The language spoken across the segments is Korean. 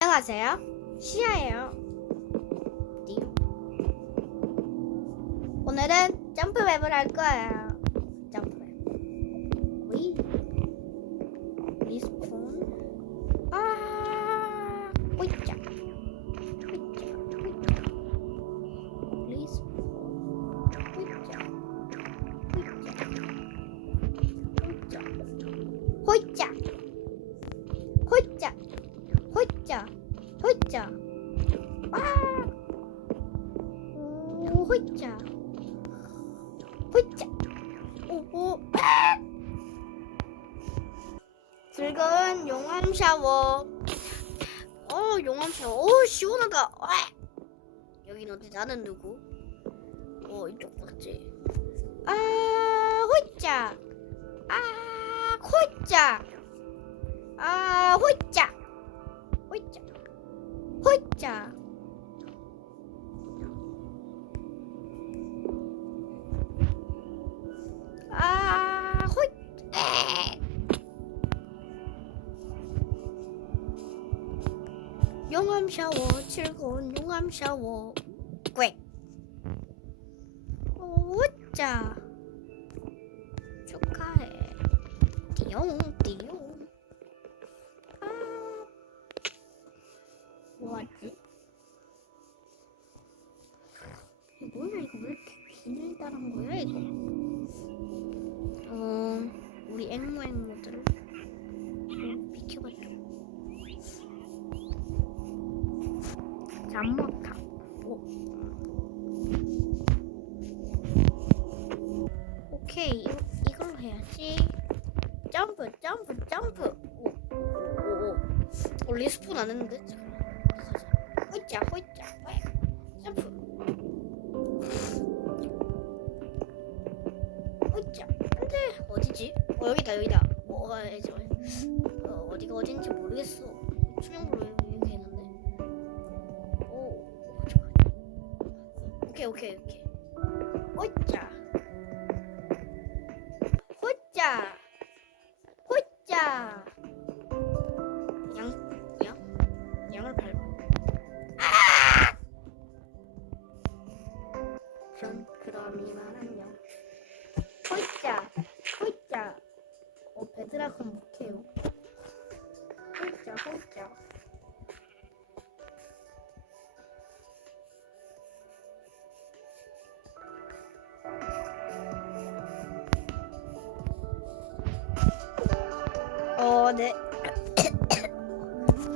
안녕하세요. 시아예요. 띠. 오늘은 점프맵을 할 거예요. 점프맵. 위. 리스폰. 아. 호이자. 호이자. 호이자. 호이자. 와. 오, 호이자. 호이자. 오오. 즐거운 용암 샤워. 어, 용암 샤워. 오, 시원하다. 와. 여긴 어디 나는 누구? 어, 이쪽 맞지? 아, 호이자. 아, 호이자. 아, 호이자. 호이자. 호이자. 아, 호이. 에. 용암 샤워, 즐거운 용암 샤워. 꽥. 호이자. 축하해. 띠용, 띠용. 뭐하지? 뭐야 이거 왜 이렇게 길다란 거야 이거? 어 우리 앵무 앵무들 좀. 잠못타. 오. 오케이 이, 이걸로 해야지. 점프 점프 점프. 오. 오, 오. 어, 리스폰 안 했는데? 어디지? 어, 여기다, 여기다. 어, 어, 저, 어, 어디가 어딘지 모르겠어. 투명으로 이렇게 했는데. 오. 오케이, 오케이, 오케이. 호이자. 호이자. 호이자. 양, 양? 양을 밟아. 아! 전 그럼 이만 안 드락은 못해요. 호이자, 호이자. 어, 네.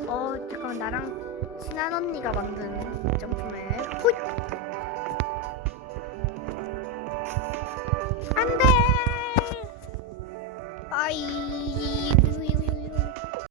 어, 잠깐만, 나랑 친한 언니가 만든 점프맨. 호이! 안 돼! 빠이.